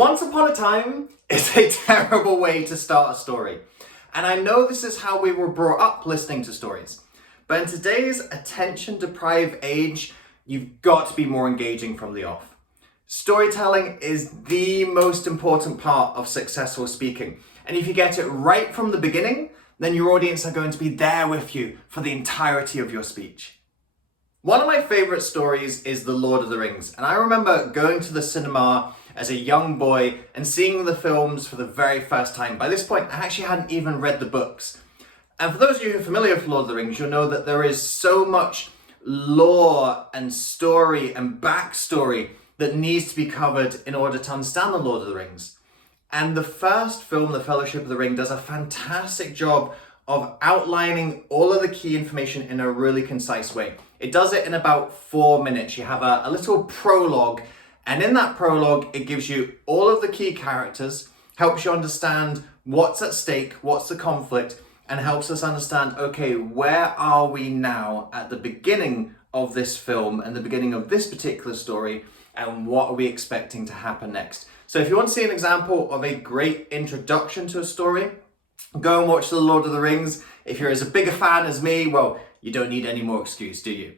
Once upon a time is a terrible way to start a story. And I know this is how we were brought up listening to stories. But in today's attention-deprived age, you've got to be more engaging from the off. Storytelling is the most important part of successful speaking. And if you get it right from the beginning, then your audience are going to be there with you for the entirety of your speech. One of my favorite stories is The Lord of the Rings. And I remember going to the cinema as a young boy and seeing the films for the very first time. By this point, I actually hadn't even read the books. And for those of you who are familiar with Lord of the Rings, you'll know that there is so much lore and story and backstory that needs to be covered in order to understand The Lord of the Rings. And the first film, The Fellowship of the Ring, does a fantastic job of outlining all of the key information in a really concise way. It does it in about 4 minutes. You have a little prologue, and in that prologue, it gives you all of the key characters, helps you understand what's at stake, what's the conflict, and helps us understand, okay, where are we now at the beginning of this film and the beginning of this particular story, and what are we expecting to happen next? So if you want to see an example of a great introduction to a story, go and watch The Lord of the Rings. If you're as big a fan as me, well, you don't need any more excuse, do you?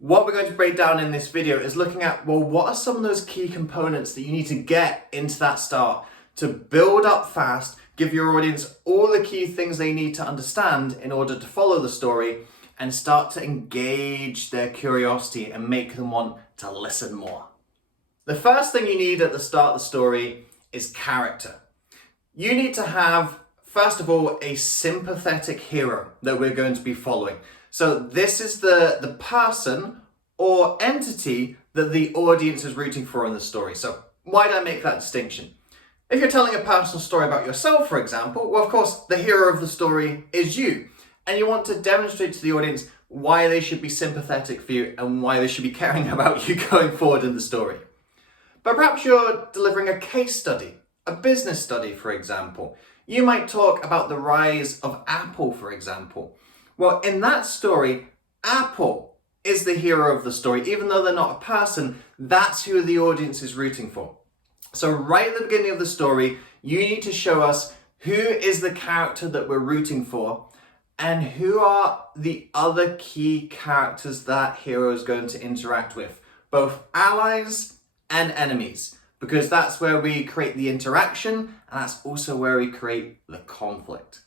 What we're going to break down in this video is looking at, well, what are some of those key components that you need to get into that start to build up fast, give your audience all the key things they need to understand in order to follow the story and start to engage their curiosity and make them want to listen more. The first thing you need at the start of the story is character. You need to have, first of all, a sympathetic hero that we're going to be following. So this is the person or entity that the audience is rooting for in the story. So why did I make that distinction? If you're telling a personal story about yourself, for example, well, of course, the hero of the story is you. And you want to demonstrate to the audience why they should be sympathetic for you and why they should be caring about you going forward in the story. But perhaps you're delivering a case study, a business study, for example. You might talk about the rise of Apple, for example. Well, in that story, Apple is the hero of the story. Even though they're not a person, that's who the audience is rooting for. So right at the beginning of the story, you need to show us who is the character that we're rooting for and who are the other key characters that hero is going to interact with, both allies and enemies, because that's where we create the interaction and that's also where we create the conflict.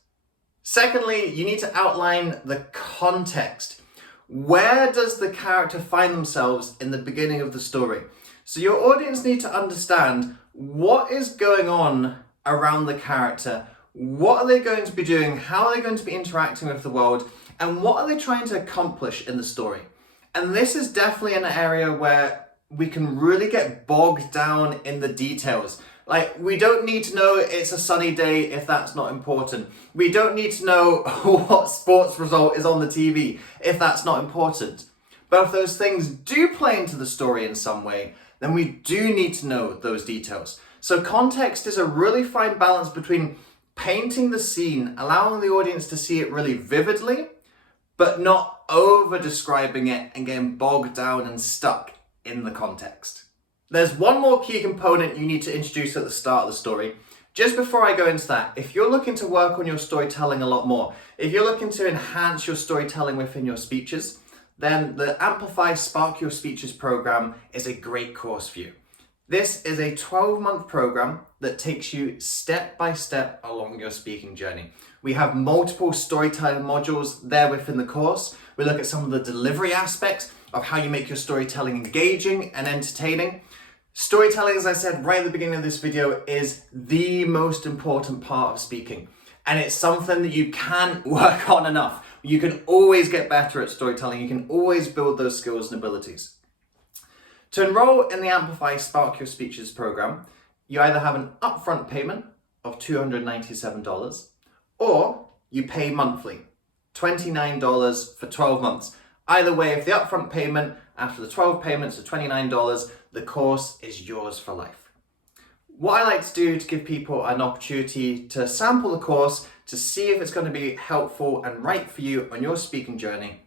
Secondly, you need to outline the context. Where does the character find themselves in the beginning of the story? So your audience need to understand what is going on around the character, what are they going to be doing, how are they going to be interacting with the world, and what are they trying to accomplish in the story. And this is definitely an area where we can really get bogged down in the details. Like, we don't need to know it's a sunny day if that's not important. We don't need to know what sports result is on the TV if that's not important. But if those things do play into the story in some way, then we do need to know those details. So context is a really fine balance between painting the scene, allowing the audience to see it really vividly, but not over describing it and getting bogged down and stuck in the context. There's one more key component you need to introduce at the start of the story. Just before I go into that, if you're looking to work on your storytelling a lot more, if you're looking to enhance your storytelling within your speeches, then the Amplify Spark Your Speeches program is a great course for you. This is a 12-month program that takes you step by step along your speaking journey. We have multiple storytelling modules there within the course. We look at some of the delivery aspects of how you make your storytelling engaging and entertaining. Storytelling, as I said right at the beginning of this video, is the most important part of speaking. And it's something that you can't work on enough. You can always get better at storytelling. You can always build those skills and abilities. To enroll in the Amplify Spark Your Speeches program, you either have an upfront payment of $297 or you pay monthly, $29 for 12 months. Either way, if the upfront payment after the 12 payments are $29, the course is yours for life. What I like to do to give people an opportunity to sample the course, to see if it's going to be helpful and right for you on your speaking journey,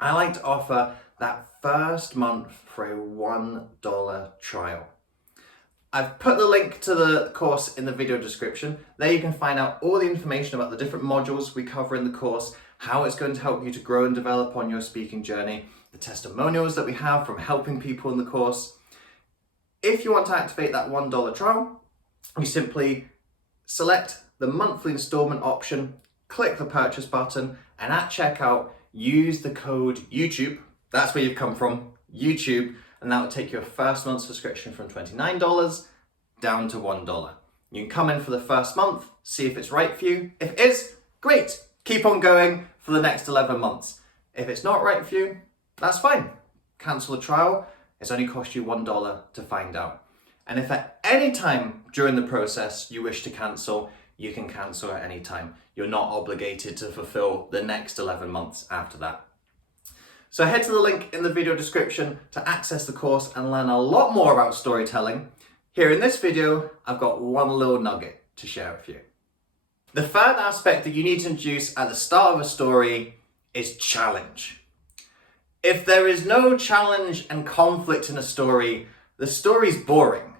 I like to offer that first month for a $1 trial. I've put the link to the course in the video description. There you can find out all the information about the different modules we cover in the course, how it's going to help you to grow and develop on your speaking journey, the testimonials that we have from helping people in the course. If you want to activate that $1 trial, you simply select the monthly installment option, click the purchase button, and at checkout, use the code YouTube. That's where you've come from, YouTube, and that will take your first month's subscription from $29 down to $1. You can come in for the first month, see if it's right for you. If it is, great. Keep on going for the next 11 months. If it's not right for you, that's fine. Cancel the trial. It's only cost you $1 to find out. And if at any time during the process you wish to cancel, you can cancel at any time. You're not obligated to fulfill the next 11 months after that. So head to the link in the video description to access the course and learn a lot more about storytelling. Here in this video, I've got one little nugget to share with you. The third aspect that you need to introduce at the start of a story is challenge. If there is no challenge and conflict in a story, the story's boring.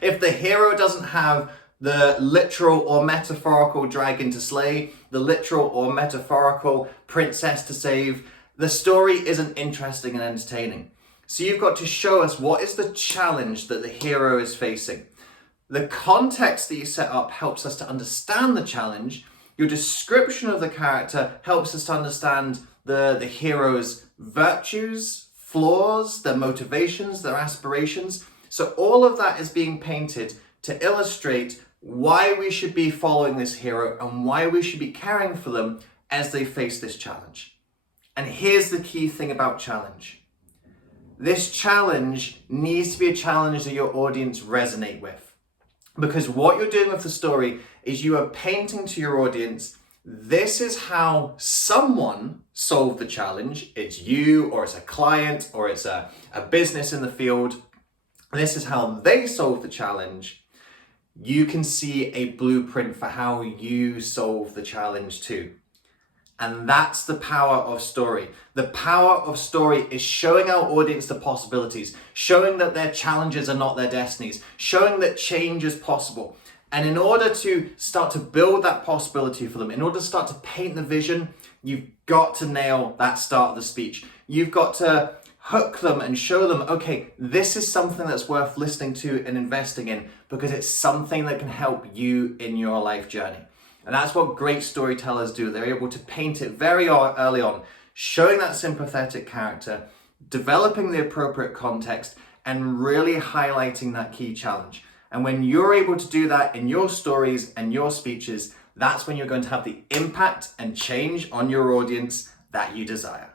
If the hero doesn't have the literal or metaphorical dragon to slay, the literal or metaphorical princess to save, the story isn't interesting and entertaining. So you've got to show us what is the challenge that the hero is facing. The context that you set up helps us to understand the challenge. Your description of the character helps us to understand the hero's virtues, flaws, their motivations, their aspirations. So all of that is being painted to illustrate why we should be following this hero and why we should be caring for them as they face this challenge. And here's the key thing about challenge. This challenge needs to be a challenge that your audience resonate with. Because what you're doing with the story is you are painting to your audience, this is how someone solved the challenge. It's you, or it's a client, or it's a business in the field. This is how they solved the challenge. You can see a blueprint for how you solve the challenge too. And that's the power of story. The power of story is showing our audience the possibilities, showing that their challenges are not their destinies, showing that change is possible. And in order to start to build that possibility for them, in order to start to paint the vision, you've got to nail that start of the speech. You've got to hook them and show them, okay, this is something that's worth listening to and investing in because it's something that can help you in your life journey. And that's what great storytellers do. They're able to paint it very early on, showing that sympathetic character, developing the appropriate context, and really highlighting that key challenge. And when you're able to do that in your stories and your speeches, that's when you're going to have the impact and change on your audience that you desire.